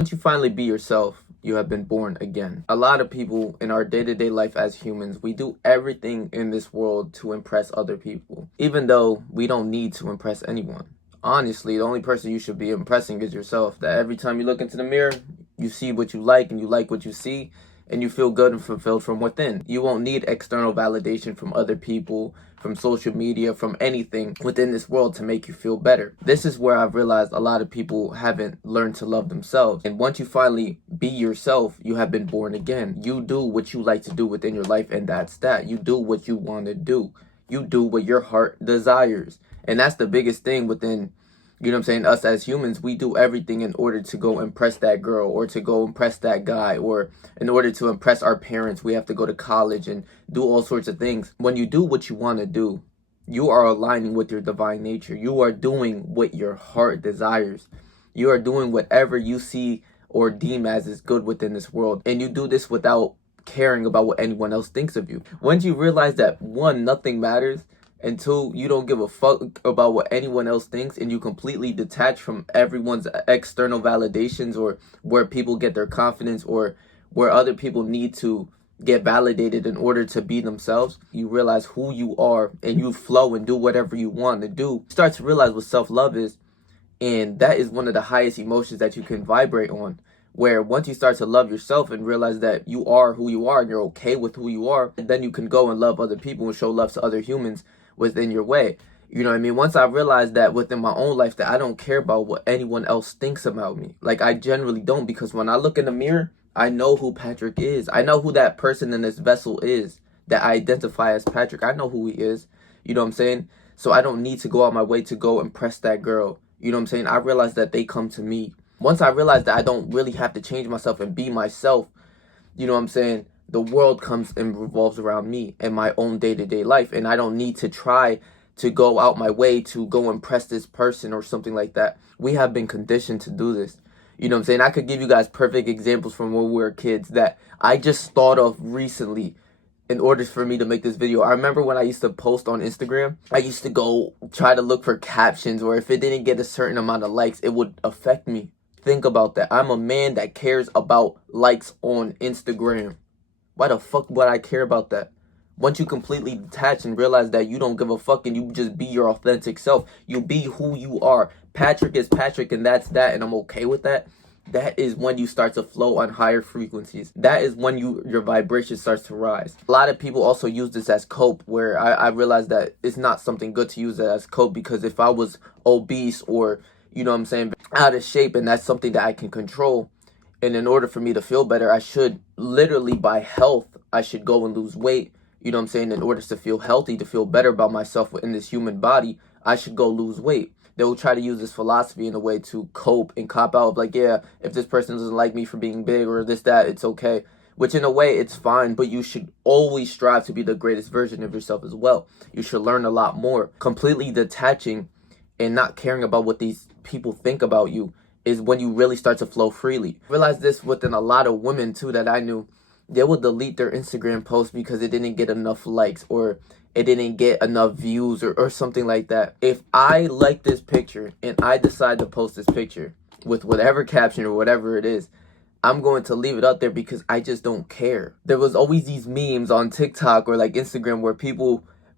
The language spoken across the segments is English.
Once you finally be yourself, you have been born again. A lot of people in our day-to-day life as humans, we do everything in this world to impress other people, even though we don't need to impress anyone. Honestly, the only person you should be impressing is yourself. That every time you look into the mirror, you see what you like and you like what you see, and you feel good and fulfilled from within. You won't need external validation from other people, from social media, from anything within this world to make you feel better. This is where I've realized a lot of people haven't learned to love themselves. And once you finally be yourself, you have been born again. You do what you like to do within your life, and that's that. You do what you want to do. You do what your heart desires. And that's the biggest thing within, you know what I'm saying, us as humans. We do everything in order to go impress that girl or to go impress that guy, or in order to impress our parents, we have to go to college and do all sorts of things. When you do what you want to do, you are aligning with your divine nature. You are doing what your heart desires. You are doing whatever you see or deem as is good within this world. And you do this without caring about what anyone else thinks of you. Once you realize that, one, nothing matters, and two, you don't give a fuck about what anyone else thinks, and you completely detach from everyone's external validations, or where people get their confidence, or where other people need to get validated in order to be themselves. You realize who you are and you flow and do whatever you want to do. You start to realize what self-love is, and that is one of the highest emotions that you can vibrate on. Where once you start to love yourself and realize that you are who you are and you're okay with who you are, then you can go and love other people and show love to other humans within your way. You know what I mean? Once I realized that within my own life, that I don't care about what anyone else thinks about me. Like, I generally don't, because when I look in the mirror, I know who Patrick is. I know who that person in this vessel is that I identify as Patrick. I know who he is. You know what I'm saying? So I don't need to go out my way to go impress that girl. You know what I'm saying? I realized that they come to me. Once I realized that I don't really have to change myself and be myself, you know what I'm saying, the world comes and revolves around me and my own day-to-day life, and I don't need to try to go out my way to go impress this person or something like that. We have been conditioned to do this. You know what I'm saying? I could give you guys perfect examples from when we were kids that I just thought of recently in order for me to make this video. I remember when I used to post on Instagram, I used to go try to look for captions, or if it didn't get a certain amount of likes, it would affect me. Think about that. I'm a man that cares about likes on Instagram. Why the fuck would I care about that? Once you completely detach and realize that you don't give a fuck and you just be your authentic self, you be who you are. Patrick is Patrick, and that's that, and I'm okay with that. That is when you start to flow on higher frequencies. That is when your vibration starts to rise. A lot of people also use this as cope, where I realized that it's not something good to use it as cope, because if I was obese or, you know what I'm saying, out of shape, and that's something that I can control, and in order for me to feel better, I should literally, by health, I should go and lose weight. You know what I'm saying? In order to feel healthy, to feel better about myself within this human body, I should go lose weight. They will try to use this philosophy in a way to cope and cop out. Like, yeah, if this person doesn't like me for being big or this, that, it's okay. Which in a way, it's fine, but you should always strive to be the greatest version of yourself as well. You should learn a lot more. Completely detaching and not caring about what these people think about you is when you really start to flow freely. I realized this within a lot of women too that I knew. They would delete their Instagram post because it didn't get enough likes, or it didn't get enough views, or something like that. If I like this picture and I decide to post this picture with whatever caption or whatever it is, I'm going to leave it up there because I just don't care. There was always these memes on TikTok or like Instagram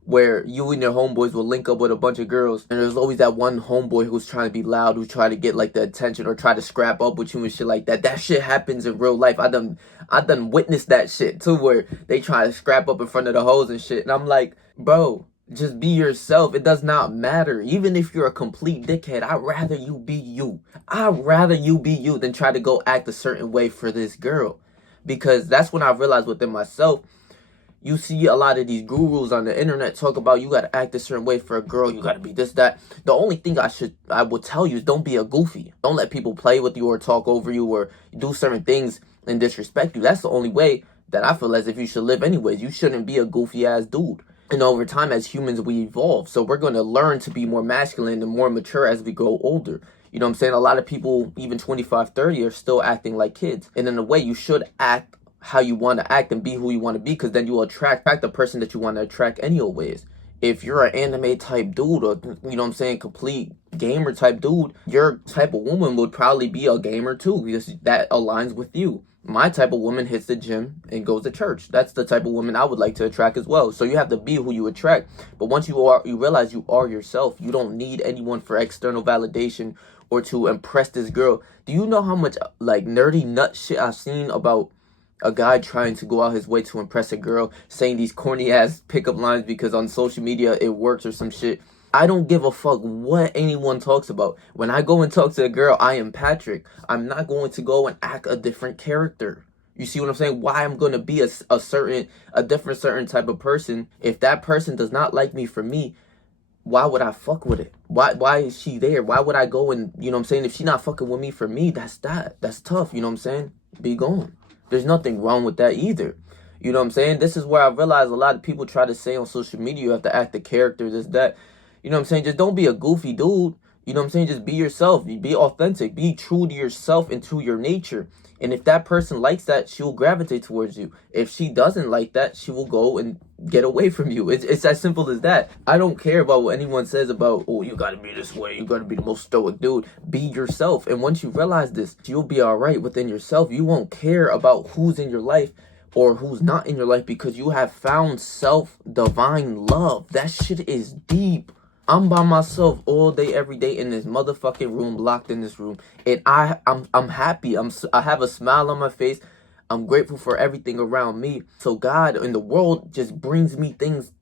where you and your homeboys will link up with a bunch of girls, and there's always that one homeboy who's trying to be loud, who's trying to get like the attention or try to scrap up with you and shit like that. That shit happens in real life. I done witnessed that shit too, where they try to scrap up in front of the hoes and shit. And I'm like, bro, just be yourself. It does not matter. Even if you're a complete dickhead, I'd rather you be you. I'd rather you be you than try to go act a certain way for this girl. Because that's when I realized within myself, you see a lot of these gurus on the internet talk about you gotta act a certain way for a girl, you gotta be this, that. The only thing I would tell you is don't be a goofy. Don't let people play with you or talk over you or do certain things and disrespect you. That's the only way that I feel as if you should live anyways. You shouldn't be a goofy ass dude. And over time, as humans, we evolve. So we're going to learn to be more masculine and more mature as we grow older. You know what I'm saying? A lot of people, even 25, 30, are still acting like kids. And in a way, you should act how you want to act and be who you want to be, because then you will attract the person that you want to attract anyways. If you're an anime type dude, or you know what I'm saying, complete gamer type dude, your type of woman would probably be a gamer too, because that aligns with you. My type of woman hits the gym and goes to church. That's the type of woman I would like to attract as well. So you have to be who you attract. But once you realize you are yourself. You don't need anyone for external validation or to impress this girl. Do you know how much like nerdy nut shit I've seen about a guy trying to go out his way to impress a girl, saying these corny ass pickup lines because on social media it works or some shit? I don't give a fuck what anyone talks about. When I go and talk to a girl, I am Patrick. I'm not going to go and act a different character. You see what I'm saying? Why I'm going to be a different certain type of person. If that person does not like me for me, why would I fuck with it? Why is she there? Why would I go and, you know what I'm saying? If she not fucking with me for me, that's that. That's tough, you know what I'm saying? Be gone. There's nothing wrong with that either. You know what I'm saying? This is where I realize a lot of people try to say on social media, you have to act the character, this, that. You know what I'm saying? Just don't be a goofy dude. You know what I'm saying? Just be yourself. Be authentic. Be true to yourself and to your nature. And if that person likes that, she will gravitate towards you. If she doesn't like that, she will go and get away from you. It's as simple as that. I don't care about what anyone says about, oh, you gotta be this way. You gotta be the most stoic dude. Be yourself. And once you realize this, you'll be all right within yourself. You won't care about who's in your life or who's not in your life because you have found self-divine love. That shit is deep. I'm by myself all day, every day in this motherfucking room, locked in this room, and I'm happy. I have a smile on my face. I'm grateful for everything around me. So God in the world just brings me things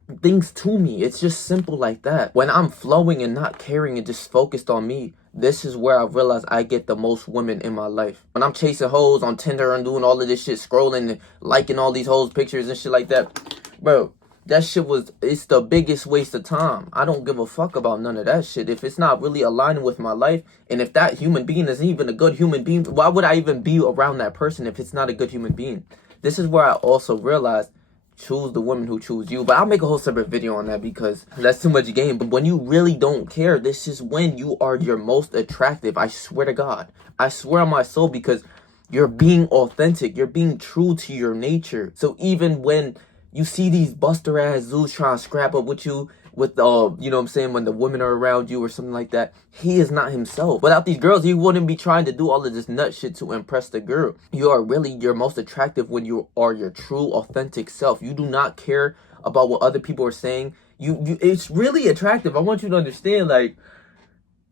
to me. It's just simple like that. When I'm flowing and not caring and just focused on me, this is where I realize I get the most women in my life. When I'm chasing hoes on Tinder and doing all of this shit, scrolling and liking all these hoes pictures and shit like that, bro. That shit it's the biggest waste of time. I don't give a fuck about none of that shit. If it's not really aligning with my life, and if that human being isn't even a good human being, why would I even be around that person if it's not a good human being? This is where I also realized, choose the women who choose you. But I'll make a whole separate video on that because that's too much game. But when you really don't care, this is when you are your most attractive. I swear to God. I swear on my soul, because you're being authentic. You're being true to your nature. So even when you see these buster ass dudes trying to scrap up with you with you know what I'm saying, when the women are around you or something like that, he is not himself. Without these girls, he wouldn't be trying to do all of this nut shit to impress the girl. You are really your most attractive when you are your true authentic self. You do not care about what other people are saying. It's really attractive. I want you to understand, like,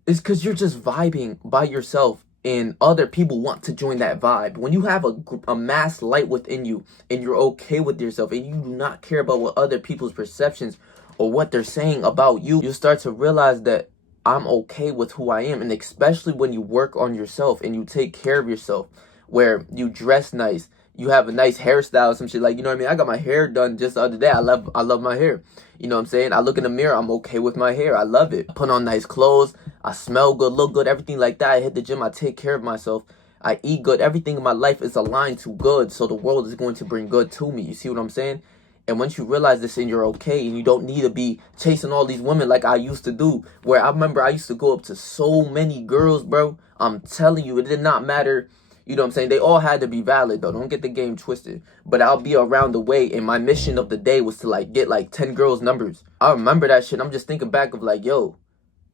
it's because you're just vibing by yourself. And other people want to join that vibe. When you have a mass light within you and you're okay with yourself and you do not care about what other people's perceptions or what they're saying about you, you start to realize that I'm okay with who I am. And especially when you work on yourself and you take care of yourself, where you dress nice, you have a nice hairstyle, some shit, like, you know what I mean? I got my hair done just the other day. I love my hair. You know what I'm saying? I look in the mirror, I'm okay with my hair. I love it. I put on nice clothes. I smell good, look good, everything like that. I hit the gym, I take care of myself. I eat good. Everything in my life is aligned to good. So the world is going to bring good to me. You see what I'm saying? And once you realize this and you're okay and you don't need to be chasing all these women like I used to do, where I remember I used to go up to so many girls, bro. I'm telling you, it did not matter. You know what I'm saying? They all had to be valid, though. Don't get the game twisted. But I'll be around the way, and my mission of the day was to, like, get, like, 10 girls' numbers. I remember that shit. I'm just thinking back of, like, yo,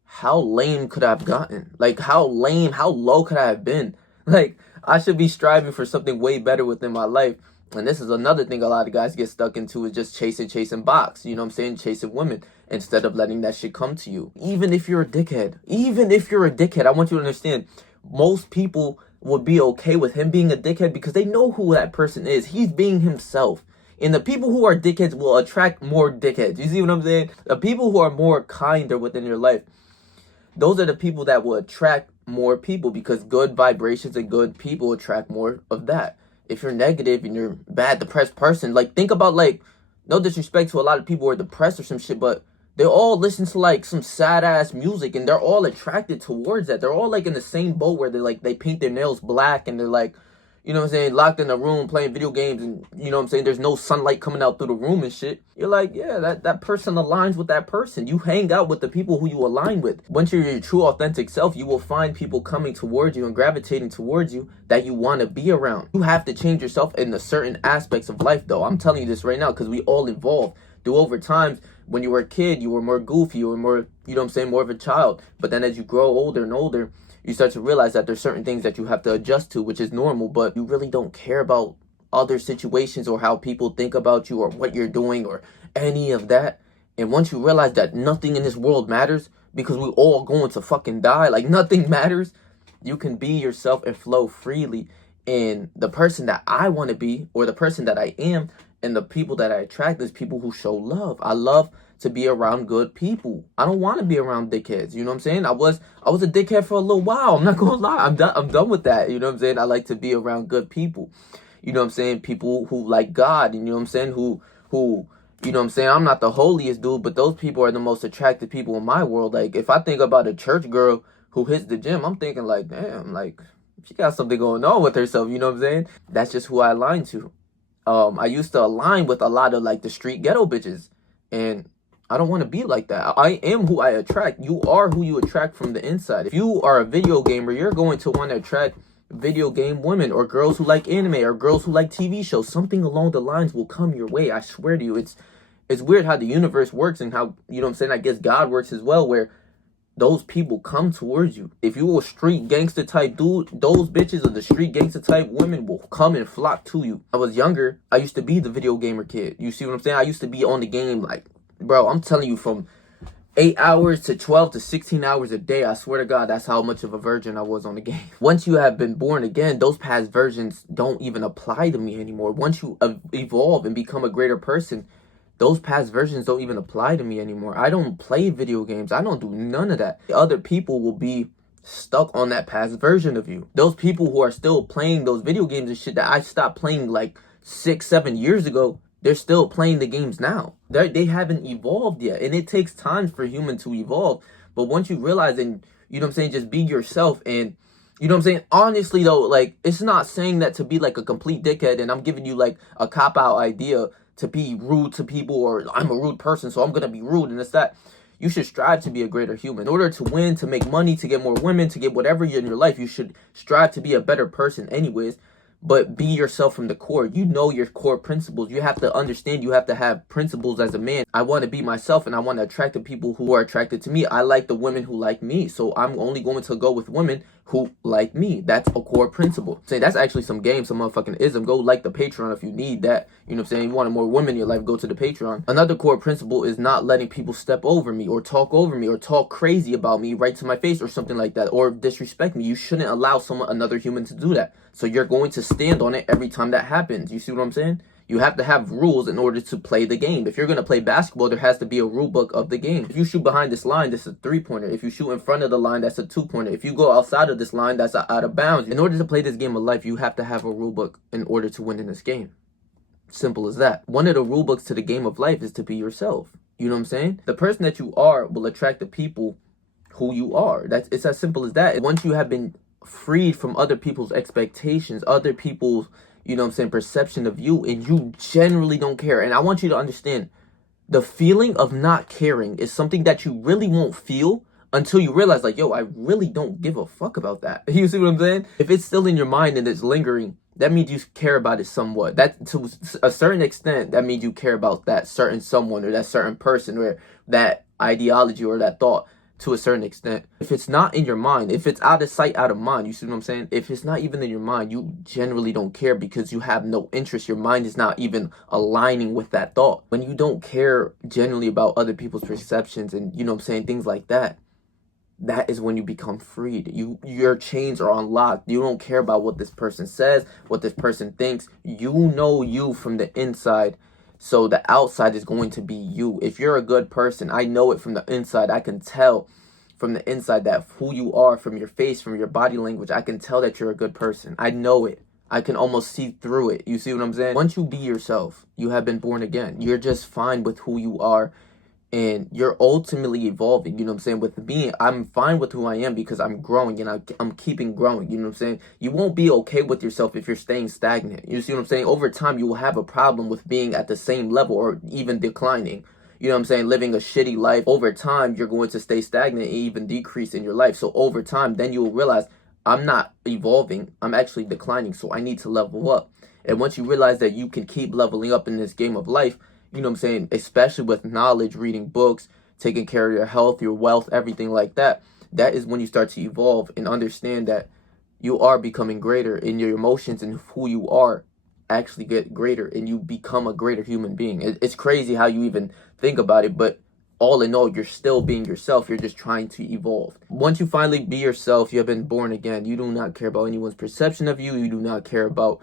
how lame could I have gotten? Like, how low could I have been? Like, I should be striving for something way better within my life. And this is another thing a lot of guys get stuck into, is just chasing box. You know what I'm saying? Chasing women instead of letting that shit come to you. Even if you're a dickhead, I want you to understand, most people would be okay with him being a dickhead because they know who that person is. He's being himself. And the people who are dickheads will attract more dickheads. You see what I'm saying? The people who are more kinder within your life, those are the people that will attract more people, because good vibrations and good people attract more of that. If you're negative and you're a bad, depressed person, like, think about, like, no disrespect to a lot of people who are depressed or some shit, but they all listen to, like, some sad-ass music, and they're all attracted towards that. They're all, like, in the same boat where they paint their nails black, and they're, like, you know what I'm saying, locked in a room playing video games, and, you know what I'm saying, there's no sunlight coming out through the room and shit. You're like, yeah, that person aligns with that person. You hang out with the people who you align with. Once you're your true, authentic self, you will find people coming towards you and gravitating towards you that you want to be around. You have to change yourself in the certain aspects of life, though. I'm telling you this right now because we all evolve Through over time, when you were a kid, you were more goofy, you were more, you know what I'm saying, more of a child. But then as you grow older and older, you start to realize that there's certain things that you have to adjust to, which is normal, but you really don't care about other situations or how people think about you or what you're doing or any of that. And once you realize that nothing in this world matters because we all going to fucking die, like nothing matters, you can be yourself and flow freely. And the person that I want to be, or the person that I am, and the people that I attract is people who show love. I love to be around good people. I don't want to be around dickheads. You know what I'm saying? I was a dickhead for a little while. I'm not gonna lie. I'm done with that. You know what I'm saying? I like to be around good people. You know what I'm saying? People who like God. And you know what I'm saying? Who you know what I'm saying? I'm not the holiest dude, but those people are the most attractive people in my world. Like if I think about a church girl who hits the gym, I'm thinking like, damn, like she got something going on with herself. You know what I'm saying? That's just who I align to. I used to align with a lot of like the street ghetto bitches, and I don't want to be like that. I am who I attract. You are who you attract from the inside. If you are a video gamer, you're going to want to attract video game women or girls who like anime or girls who like TV shows. Something along the lines will come your way. I swear to you. It's weird how the universe works and how, you know what I'm saying, I guess God works as well, where those people come towards you. If you a street gangster type dude, those bitches or the street gangster type women will come and flock to you. I was younger. I used to be the video gamer kid. You see what I'm saying? I used to be on the game like, bro, I'm telling you, from 8 hours to 12 to 16 hours a day. I swear to God, that's how much of a virgin I was on the game. Once you have been born again, those past versions don't even apply to me anymore. Once you evolve and become a greater person, those past versions don't even apply to me anymore. I don't play video games. I don't do none of that. Other people will be stuck on that past version of you. Those people who are still playing those video games and shit that I stopped playing like 6-7 years ago, they're still playing the games now. They haven't evolved yet. And it takes time for humans to evolve. But once you realize, and you know what I'm saying, just be yourself. And you know what I'm saying? Honestly though, like, it's not saying that to be like a complete dickhead and I'm giving you like a cop-out idea to be rude to people, or I'm a rude person, so I'm gonna be rude, and it's that. You should strive to be a greater human. In order to win, to make money, to get more women, to get whatever in your life, you should strive to be a better person anyways. But be yourself from the core. You know your core principles. You have to understand, you have to have principles as a man. I want to be myself and I want to attract the people who are attracted to me. I like the women who like me. So I'm only going to go with women who like me. That's a core principle. Say that's actually some game, some motherfucking ism. Go like the Patreon if you need that. You know what I'm saying? You want more women in your life, go to the Patreon. Another core principle is not letting people step over me or talk crazy about me right to my face or something like that, or disrespect me. You shouldn't allow another human to do that. So you're going to stand on it every time that happens. You see what I'm saying? You have to have rules in order to play the game. If you're going to play basketball, there has to be a rule book of the game. If you shoot behind this line, that's a 3-pointer. If you shoot in front of the line, that's a 2-pointer. If you go outside of this line, that's out of bounds. In order to play this game of life, you have to have a rule book in order to win in this game. Simple as that. One of the rule books to the game of life is to be yourself. You know what I'm saying? The person that you are will attract the people who you are. It's as simple as that. Once you have been freed from other people's expectations, other people's, you know what I'm saying, perception of you, and you generally don't care. And I want you to understand, the feeling of not caring is something that you really won't feel until you realize, like, yo, I really don't give a fuck about that. You see what I'm saying? If it's still in your mind and it's lingering, that means you care about it somewhat. That, to a certain extent, that means you care about that certain someone or that certain person or that ideology or that thought to a certain extent. If it's not in your mind, if it's out of sight, out of mind, you see what I'm saying? If it's not even in your mind, you generally don't care because you have no interest. Your mind is not even aligning with that thought. When you don't care generally about other people's perceptions and, you know what I'm saying, things like that, that is when you become freed. Your chains are unlocked. You don't care about what this person says, what this person thinks. You know you from the inside. So the outside is going to be you. If you're a good person, I know it from the inside. I can tell from the inside that who you are, from your face, from your body language. I can tell that you're a good person. I know it. I can almost see through it. You see what I'm saying? Once you be yourself, you have been born again. You're just fine with who you are. And you're ultimately evolving, you know what I'm saying? With me, I'm fine with who I am because I'm growing and I'm keeping growing, you know what I'm saying? You won't be okay with yourself if you're staying stagnant. You see what I'm saying? Over time, you will have a problem with being at the same level or even declining. You know what I'm saying? Living a shitty life. Over time, you're going to stay stagnant and even decrease in your life. So over time, then you will realize, I'm not evolving. I'm actually declining. So I need to level up. And once you realize that you can keep leveling up in this game of life, you know what I'm saying, especially with knowledge, reading books, taking care of your health, your wealth, everything like that, that is when you start to evolve and understand that you are becoming greater, and your emotions and who you are actually get greater, and you become a greater human being. It's crazy how you even think about it, but all in all, you're still being yourself. You're just trying to evolve. Once you finally be yourself, you have been born again. You do not care about anyone's perception of you. You do not care about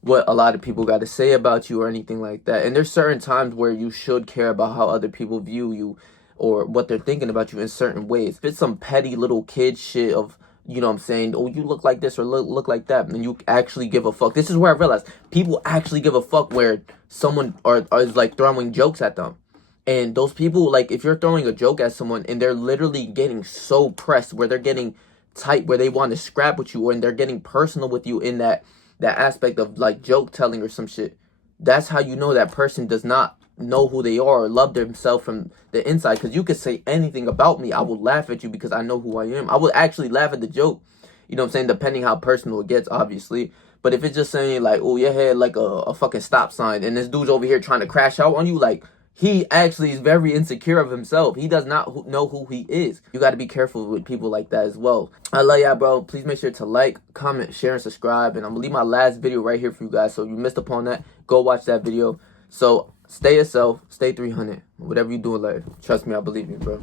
what a lot of people got to say about you or anything like that. And there's certain times where you should care about how other people view you or what they're thinking about you in certain ways. If it's some petty little kid shit of, you know what I'm saying, oh, you look like this or look like that, and you actually give a fuck. This is where I realized people actually give a fuck where someone is like throwing jokes at them. And those people, like, if you're throwing a joke at someone and they're literally getting so pressed where they're getting tight, where they want to scrap with you, and they're getting personal with you in that aspect of like joke telling or some shit, that's how you know that person does not know who they are or love themselves from the inside. Because you could say anything about me, I will laugh at you because I know who I am. I will actually laugh at the joke, you know what I'm saying, depending how personal it gets, obviously. But if it's just saying like, oh, your head like a fucking stop sign, and this dude's over here trying to crash out on you, like, he actually is very insecure of himself. He does not know who he is. You got to be careful with people like that as well. I love y'all, bro. Please make sure to like, comment, share, and subscribe. And I'm going to leave my last video right here for you guys. So if you missed upon that, go watch that video. So stay yourself. Stay 300. Whatever you do in life. Trust me, I believe you, bro.